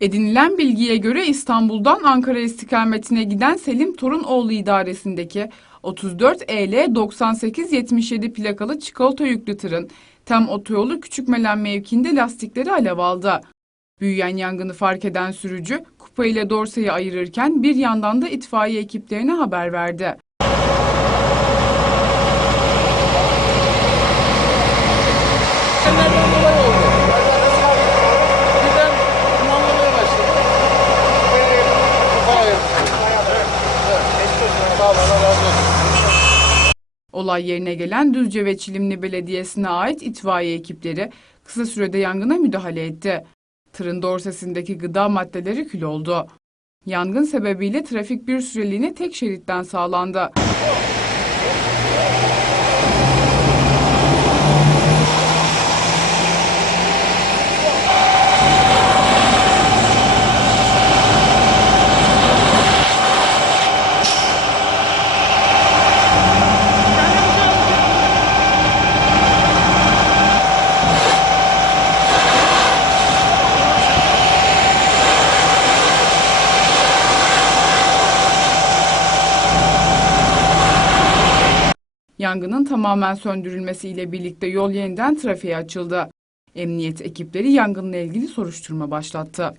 Edinilen bilgiye göre İstanbul'dan Ankara istikametine giden Selim Torunoğlu idaresindeki 34 EL 9877 plakalı çikolata yüklü tırın tam otoyolu Küçükmelen mevkiinde lastikleri alev aldı. Büyüyen yangını fark eden sürücü kupa ile dorsayı ayırırken bir yandan da itfaiye ekiplerine haber verdi. Olay yerine gelen Düzce ve Çilimli Belediyesi'ne ait itfaiye ekipleri kısa sürede yangına müdahale etti. Tırın dorsesindeki gıda maddeleri kül oldu. Yangın sebebiyle trafik bir süreliğine tek şeritten sağlandı. Yangının tamamen söndürülmesiyle birlikte yol yeniden trafiğe açıldı. Emniyet ekipleri yangınla ilgili soruşturma başlattı.